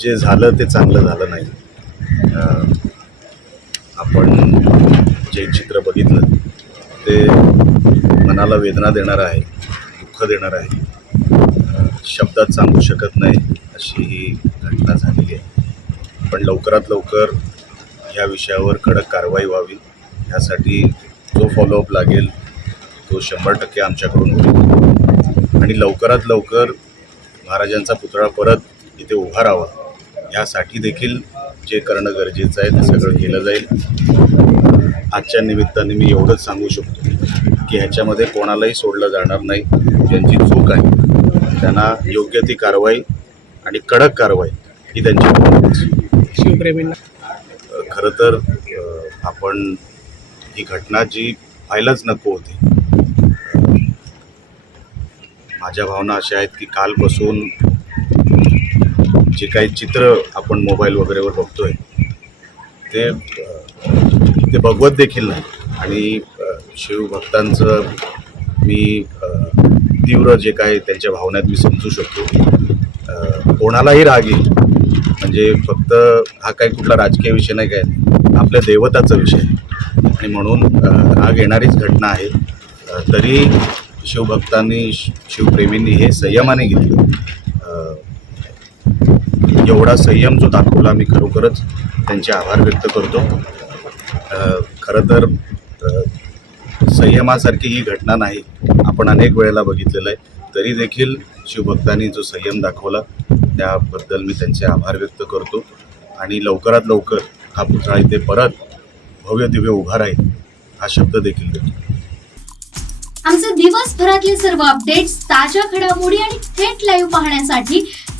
जे झालं ते चांगलं झालं नाही. आपण जे चित्र बघितलं ते मनाला वेदना देणार आहे दुःख देणार आहे. शब्दात सांगू शकत नाही अशी ही घटना झालेली आहे. पण लवकरात लवकर ह्या विषयावर कडक कारवाई व्हावी. ह्यासाठी जो फॉलोअप लागेल तो शंभर टक्के आमच्याकडून होईल. आणि लवकरात लवकर महाराजांचा पुतळा परत इथे उभा राहावा. यासाठी देखील जे करणं गरजेचं आहे ते सगळं केलं जाईल आजच्या निमित्ताने मी एवढंच सांगू शकतो की ह्याच्यामध्ये कोणालाही सोडलं जाणार नाही ज्यांची चूक आहे त्यांना योग्य ती कारवाई आणि कडक कारवाई ही होईल. शिवप्रेमींना खरं तर आपण ही घटना जी व्हायलाच नको होती माझ्या भावना अशा आहेत की कालपासून जे काही चित्र आपण मोबाईल वगैरेवर बघतोय ते ते बघवत देखील नाही. आणि शिवभक्तांचं मी तीव्र जे काय त्यांच्या भावनात मी समजू शकतो. कोणालाही राग येईल. म्हणजे फक्त हा काही कुठला राजकीय विषय नाही काय? आपल्या देवताचा विषय आहे. आणि म्हणून राग येणारीच घटना आहे. तरी शिवभक्तांनी शि- शिवप्रेमींनी हे संयमाने घेतलं. अ, एवढा संयम जो दाखवला मी खरोखरच त्यांचे आभार व्यक्त करतो. खरं तर संयमासारखी ही घटना नाही. आपण अनेक वेळेला बघितलेलं आहे. तरी देखील शिवभक्तांनी जो संयम दाखवला त्याबद्दल मी त्यांचे आभार व्यक्त करतो. आणि लवकरात लवकर हा पुतळा इथे परत भव्य दिव्य उभा राहील हा शब्द देखील देतो. आमचे दिवसभरातले सर्व अपडेट्स ताज्या घडामोडी आणि थेट लाईव्ह पाहण्यासाठी